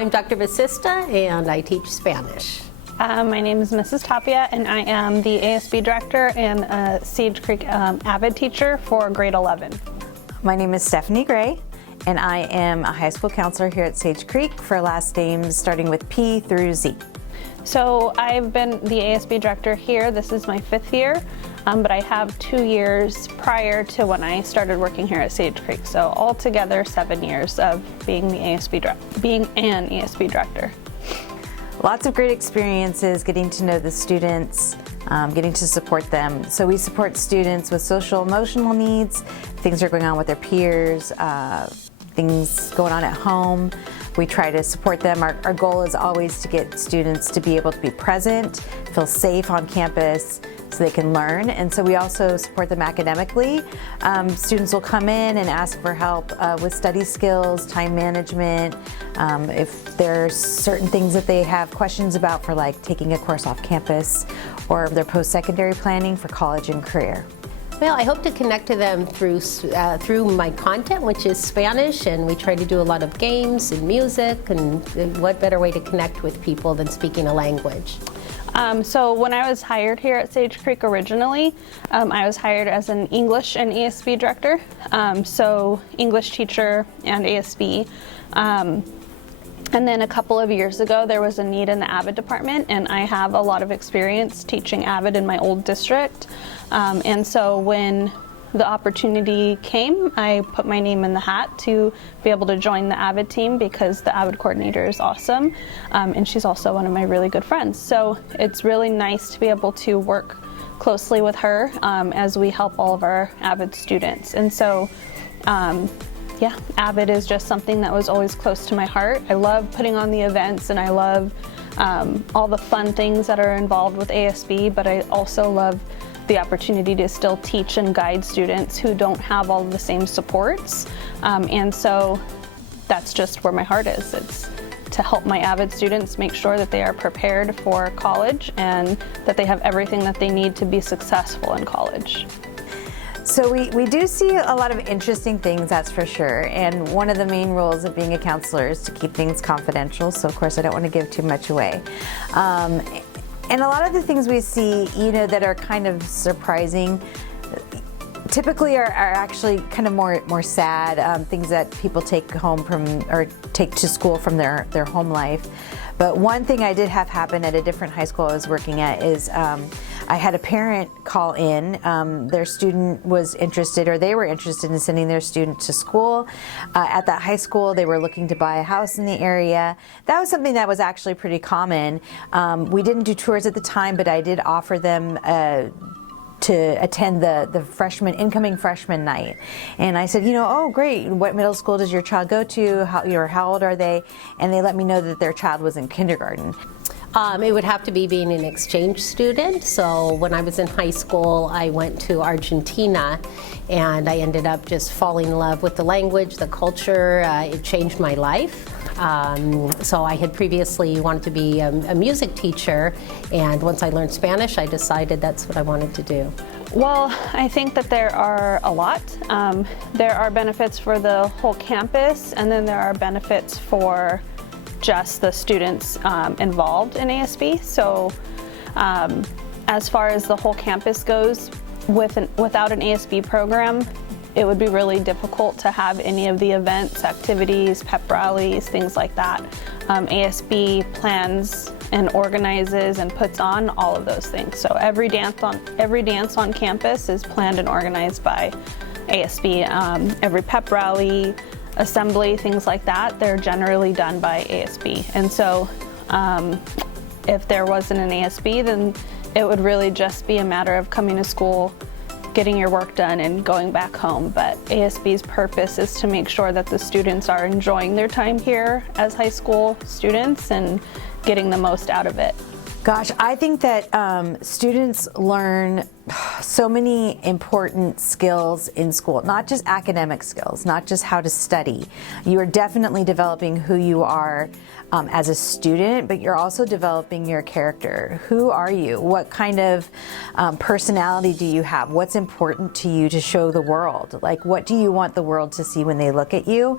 I'm Dr. Basista, and I teach Spanish. My name is Mrs. Tapia, and I am the ASB director and a Sage Creek AVID teacher for grade 11. My name is Stephanie Gray, and I am a high school counselor here at Sage Creek for last names starting with P through Z. So I've been the ASB director here. This is my 5th year, but I have 2 years prior to when I started working here at Sage Creek. So altogether 7 years of being an ASB director. Lots of great experiences getting to know the students, getting to support them. So we support students with social emotional needs, things are going on with their peers, things going on at home. We try to support them. Our goal is always to get students to be able to be present, feel safe on campus so they can learn. And so we also support them academically. Students will come in and ask for help with study skills, time management, if there's certain things that they have questions about for like taking a course off campus or their post-secondary planning for college and career. Well, I hope to connect to them through my content, which is Spanish, and we try to do a lot of games and music, and what better way to connect with people than speaking a language. So when I was hired here at Sage Creek originally, I was hired as an English and ASB director, so English teacher and ASB. And then a couple of years ago, there was a need in the AVID department, and I have a lot of experience teaching AVID in my old district. And so when the opportunity came, I put my name in the hat to be able to join the AVID team because the AVID coordinator is awesome, and she's also one of my really good friends. So it's really nice to be able to work closely with her as we help all of our AVID students. And so yeah, AVID is just something that was always close to my heart. I love putting on the events, and I love all the fun things that are involved with ASB, but I also love the opportunity to still teach and guide students who don't have all of the same supports. And so that's just where my heart is. It's to help my AVID students make sure that they are prepared for college and that they have everything that they need to be successful in college. So we do see a lot of interesting things, that's for sure. And one of the main roles of being a counselor is to keep things confidential. So of course I don't want to give too much away. And a lot of the things we see, that are kind of surprising, typically are actually kind of more sad, things that people take home from or take to school from their home life. But one thing I did have happen at a different high school I was working at is I had a parent call in. Their student was interested, or they were interested in sending their student to school. At that high school, they were looking to buy a house in the area. That was something that was actually pretty common. We didn't do tours at the time, but I did offer them to attend the incoming freshman night. And I said, oh great, what middle school does your child go to? How old are they? And they let me know that their child was in kindergarten. It would have to be being an exchange student. So when I was in high school, I went to Argentina, and I ended up just falling in love with the language, the culture. It changed my life. So I had previously wanted to be a music teacher, and once I learned Spanish, I decided that's what I wanted to do. Well, I think that there are a lot. There are benefits for the whole campus, and then there are benefits for just the students involved in ASB. So as far as the whole campus goes, without an ASB program, it would be really difficult to have any of the events, activities, pep rallies, things like that. ASB plans and organizes and puts on all of those things. So every dance on campus is planned and organized by ASB. Every pep rally, assembly, things like that, they're generally done by ASB. And so if there wasn't an ASB, then it would really just be a matter of coming to school, getting your work done, and going back home. But ASB's purpose is to make sure that the students are enjoying their time here as high school students and getting the most out of it. Gosh, I think that students learn so many important skills in school, not just academic skills, not just how to study. You are definitely developing who you are as a student, but you're also developing your character. Who are you? What kind of personality do you have? What's important to you to show the world? Like, what do you want the world to see when they look at you?